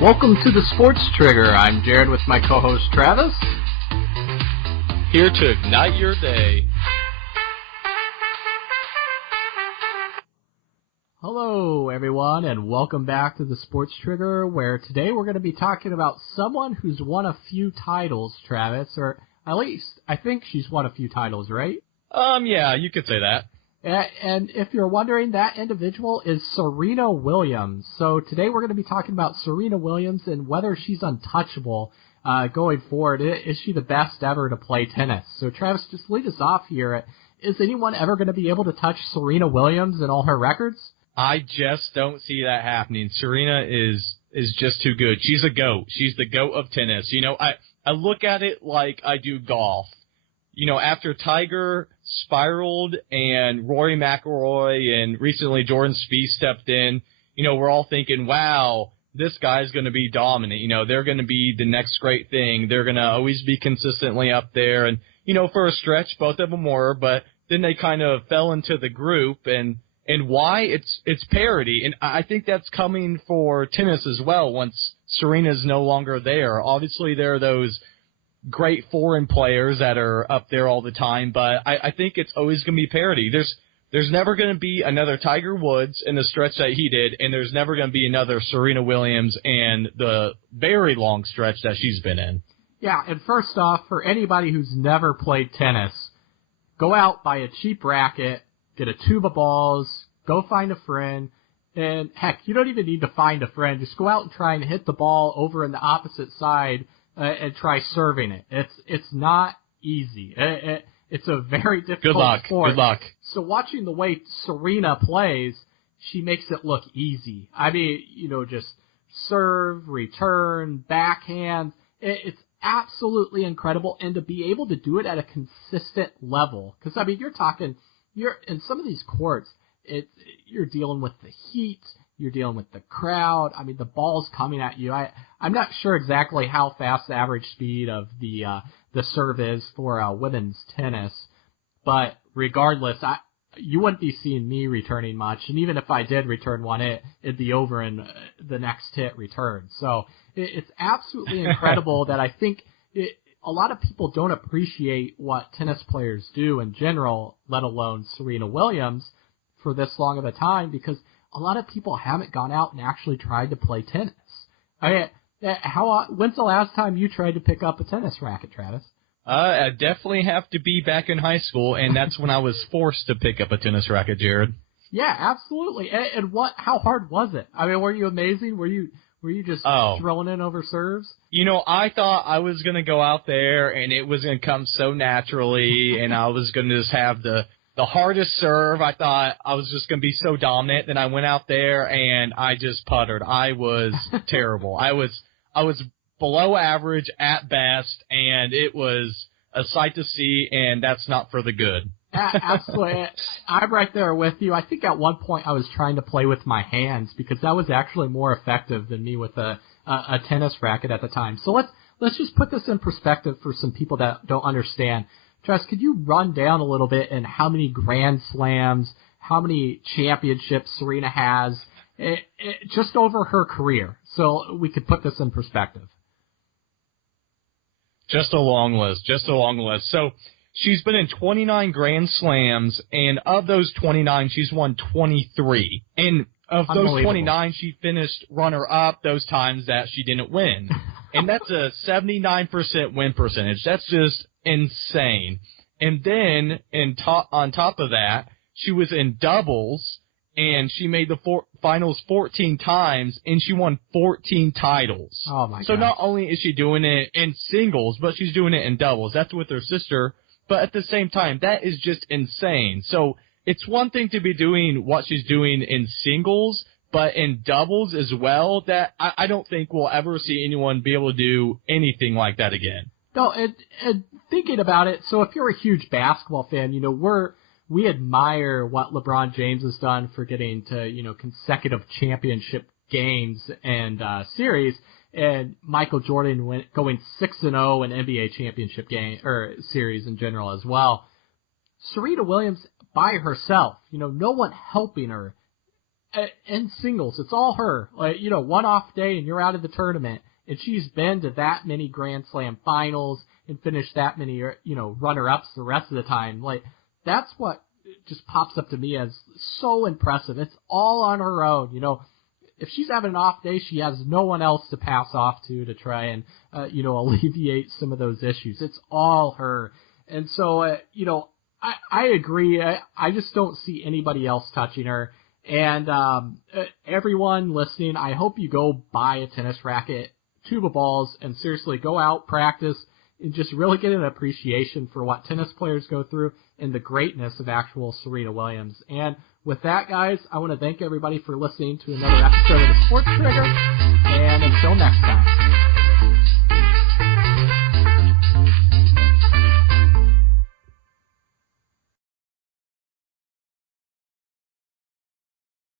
Welcome to the Sports Trigger. I'm Jared with my co-host Travis. Here to ignite your day. Hello, everyone, and welcome back to the Sports Trigger, where today we're going to be talking about someone who's won a few titles, Travis, or at least I think she's won a few titles, right? Yeah, you could say that. And if you're wondering, that individual is Serena Williams. So today we're going to be talking about Serena Williams and whether she's untouchable going forward. Is she the best ever to play tennis? So Travis, just lead us off here. Is anyone ever going to be able to touch Serena Williams and all her records? I just don't see that happening. Serena is just too good. She's a GOAT. She's the GOAT of tennis. You know, I look at it like I do golf. You know, after Tiger spiraled and Rory McIlroy and recently Jordan Spieth stepped in, you know, we're all thinking, wow, this guy's going to be dominant. You know, they're going to be the next great thing. They're going to always be consistently up there. And, you know, for a stretch, both of them were, but then they kind of fell into the group. And why? It's parity. And I think that's coming for tennis as well once Serena's no longer there. Obviously, there are those great foreign players that are up there all the time, but I think it's always going to be parity. There's never going to be another Tiger Woods in the stretch that he did, and there's never going to be another Serena Williams in the very long stretch that she's been in. Yeah, and first off, for anybody who's never played tennis, go out, buy a cheap racket, get a tube of balls, go find a friend, and heck, you don't even need to find a friend. Just go out and try and hit the ball over in the opposite side and try serving it. It's not easy. It's a very difficult sport. Good luck. So watching the way Serena plays, she makes it look easy. I mean, you know, just serve, return, backhand. It's absolutely incredible, and to be able to do it at a consistent level. Because I mean, you're in some of these courts, you're dealing with the heat. You're dealing with the crowd. I mean, the ball's coming at you. I'm not sure exactly how fast the average speed of the serve is for women's tennis, but regardless, you wouldn't be seeing me returning much. And even if I did return one, it'd be over in the next hit return. So it's absolutely incredible that I think a lot of people don't appreciate what tennis players do in general, let alone Serena Williams, for this long of a time, because a lot of people haven't gone out and actually tried to play tennis. I mean, when's the last time you tried to pick up a tennis racket, Travis? I definitely have to be back in high school, and that's when I was forced to pick up a tennis racket, Jared. Yeah, absolutely. And how hard was it? I mean, were you amazing? Were you just throwing in over serves? You know, I thought I was going to go out there, and it was going to come so naturally, and I was going to just have the hardest serve. I thought I was just going to be so dominant. Then I went out there and I just puttered. I was terrible. I was below average at best, and it was a sight to see, and that's not for the good. Absolutely. I'm right there with you. I think at one point I was trying to play with my hands because that was actually more effective than me with a tennis racket at the time. So let's just put this in perspective for some people that don't understand. Travis, could you run down a little bit and how many Grand Slams, how many championships Serena has just over her career, so we could put this in perspective? Just a long list. So she's been in 29 Grand Slams, and of those 29, she's won 23. And of those 29, she finished runner-up those times that she didn't win. And that's a 79% win percentage. That's just insane. And then on top of that, she was in doubles, and she made the finals 14 times, and she won 14 titles. Oh, my God. So not only is she doing it in singles, but she's doing it in doubles. That's with her sister. But at the same time, that is just insane. So it's one thing to be doing what she's doing in singles, but in doubles as well, that I don't think we'll ever see anyone be able to do anything like that again. No, and thinking about it, so if you're a huge basketball fan, you know, we admire what LeBron James has done for getting to, you know, consecutive championship games and series, and Michael Jordan going 6-0 in NBA championship game or series in general as well. Serena Williams by herself, you know, no one helping her. in singles, it's all her. Like, one off day and you're out of the tournament, and she's been to that many Grand Slam finals and finished that many, runner-ups the rest of the time. Like, that's what just pops up to me as so impressive. It's all on her own. If she's having an off day, she has no one else to pass off to try and, alleviate some of those issues. It's all her. And so, I agree. I just don't see anybody else touching her. And everyone listening, I hope you go buy a tennis racket, tube of balls, and seriously go out, practice, and just really get an appreciation for what tennis players go through and the greatness of actual Serena Williams. And with that, guys, I want to thank everybody for listening to another episode of the Sports Trigger. And until next time.